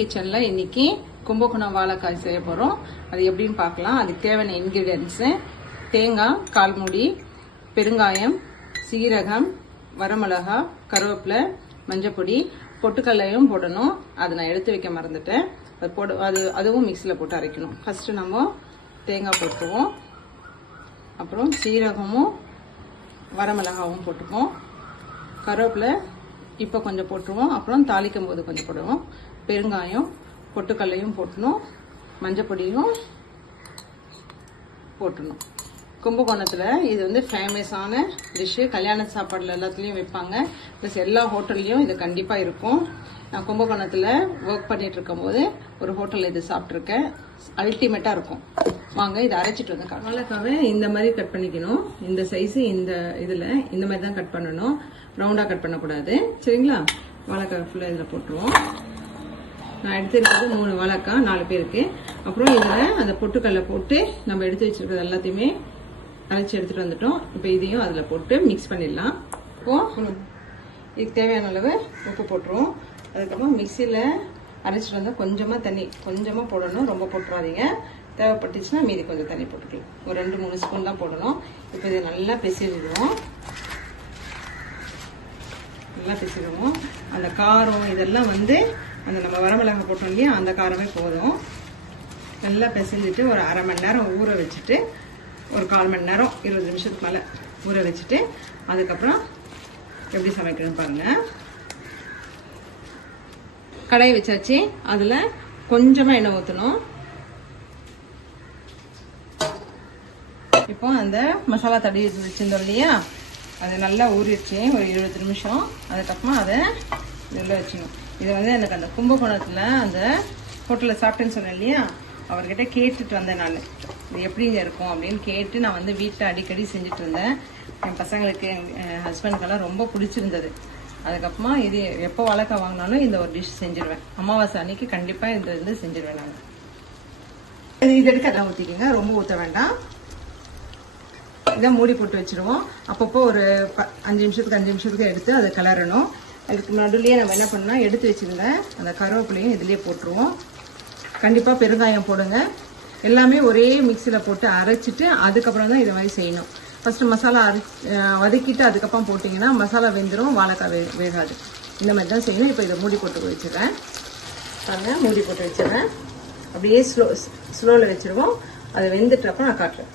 கிச்சனில் இன்றைக்கி கும்பகோணம் வாழைக்காய் செய்ய போகிறோம் அது எப்படின்னு பார்க்கலாம். அதுக்கு தேவையான இன்க்ரீடியன்ஸு தேங்காய் கால்மூடி பெருங்காயம் சீரகம் வரமிளகா கருவேப்பிலை மஞ்சப்பொடி பொட்டுக்கல்லையும் போடணும். அதை நான் எடுத்து வைக்க மறந்துட்டேன். அது போடு அது அதுவும் மிக்சியில் போட்டு அரைக்கணும். ஃபஸ்ட்டு நம்ம தேங்காய் போட்டுருவோம் அப்புறம் சீரகமும் வரமிளகாவும் போட்டுப்போம் கருவேப்பிலை இப்போ கொஞ்சம் போட்டுருவோம். அப்புறம் தாளிக்கும் போது கொஞ்சம் போடுவோம். பெருங்காயம் பொட்டுக்கல்லையும் போட்டணும். மஞ்சப்பொடியும் போட்டணும். கும்பகோணத்தில் இது வந்து ஃபேமஸான டிஷ்ஷு கல்யாண சாப்பாடில் எல்லாத்துலேயும் வைப்பாங்க. ப்ளஸ் எல்லா ஹோட்டல்லையும் இது கண்டிப்பாக இருக்கும். நான் கும்பகோணத்தில் ஒர்க் பண்ணிட்டு இருக்கும்போது ஒரு ஹோட்டலில் இது சாப்பிட்ருக்கேன் அல்டிமேட்டாக இருக்கும். வாங்க இதை அரைச்சிட்டு வந்து வாழைக்காவை இந்த மாதிரி கட் பண்ணிக்கணும். இந்த சைஸு இந்த இதில் இந்த மாதிரி தான் கட் பண்ணணும். ரவுண்டாக கட் பண்ணக்கூடாது. சரிங்களா? வாழைக்காய் ஃபுல்லாக இதில் போட்டுருவோம். நான் எடுத்துருக்கிறது மூணு வாழைக்காய் நாலு பேருக்கு. அப்புறம் இதில் அந்த பொட்டுக்கல்ல போட்டு நம்ம எடுத்து வச்சுருக்கிறது எல்லாத்தையுமே அரைச்சி எடுத்துகிட்டு வந்துட்டோம். இப்போ இதையும் அதில் போட்டு மிக்ஸ் பண்ணிடலாம். இப்போது இதுக்கு தேவையான அளவு உப்பு போட்டுருவோம். அதுக்கப்புறம் மிக்சியில் அரைச்சிட்டு வந்தால் கொஞ்சமாக தண்ணி கொஞ்சமாக போடணும். ரொம்ப போட்டுறாதீங்க. தேவைப்பட்டுச்சுன்னா மீதி கொஞ்சம் தண்ணி போட்டுக்கலாம். ஒரு ரெண்டு மூணு ஸ்பூன் தான் போடணும். இப்போ இதை நல்லா பிசிடுவோம் நல்லா பிசிடுவோம் அந்த காரம் இதெல்லாம் வந்து அந்த நம்ம வரமிளகாய் போட்டோம் இல்லையா அந்த காரமே போதும். நல்லா பிசைஞ்சிட்டு ஒரு அரை மணி நேரம் ஊற வச்சுட்டு ஒரு கால் மணி நேரம் இருபது நிமிஷத்துக்கு மேலே ஊற வச்சுட்டு அதுக்கப்புறம் எப்படி சமைக்கணும் பாருங்கள் கடையை வச்சாச்சு. அதில் கொஞ்சமாக எண்ணெய் ஊற்றணும் இப்போ அந்த மசாலா தடி வச்சுருந்தோம் இல்லையா? அது நல்லா ஊறிடுச்சு ஒரு இருபது நிமிஷம் அதுக்கப்புறமா அதை நல்லா வச்சுக்கணும் இது வந்து எனக்கு அந்த கும்பகோணத்தில் அந்த ஹோட்டலில் சாப்பிட்டேன்னு சொன்னேன் இல்லையா? அவர்கிட்ட கேட்டுட்டு வந்தேன் நான். இது எப்படிங்க இருக்கும் அப்படின்னு கேட்டு நான் வந்து வீட்டில் அடிக்கடி செஞ்சுட்டு இருந்தேன். என் பசங்களுக்கு என் ஹஸ்பண்டுக்கெல்லாம் ரொம்ப பிடிச்சிருந்தது. அதுக்கப்புறமா இது எப்போ வழக்க வாங்கினாலும் இந்த ஒரு டிஷ் செஞ்சிருவேன். அமாவாசை அன்னைக்கு கண்டிப்பாக இந்த இது செஞ்சிருவேன் நான். இது எடுக்க ஊற்றிக்கிங்க ரொம்ப ஊற்ற வேண்டாம். இதை மூடி போட்டு வச்சிருவோம். அப்பப்போ ஒரு ப அஞ்சு நிமிஷத்துக்கு அஞ்சு நிமிஷத்துக்கு எடுத்து அதை கிளறணும் அதுக்கு நடுவுலயே நம்ம என்ன பண்ணால் எடுத்து வச்சிருந்த அந்த கருவேப்பிலையும் இதுலேயே போட்டுருவோம். கண்டிப்பாக பெருங்காயம் போடுங்க. எல்லாமே ஒரே மிக்சியில் போட்டு அரைச்சிட்டு அதுக்கப்புறம் தான் இதை மாதிரி செய்யணும். ஃபஸ்ட்டு மசாலா அரை வதக்கிட்டு அதுக்கப்புறம் போட்டிங்கன்னா மசாலா வெந்துடும் வாழைக்காய் வே வேகாது. இந்த மாதிரி தான் செய்யணும். இப்போ இதை மூடி போட்டு வச்சிடுறேன். பாருங்கள் மூடி போட்டு வச்சிடுறேன். அப்படியே ஸ்லோ ஸ்லோவில் வச்சுருவோம். அது வெந்துட்டப்போ நான் காட்டுறேன்.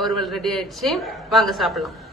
வறுவல் ரெடி ஆயிடுச்சு. வாங்க சாப்பிடலாம்.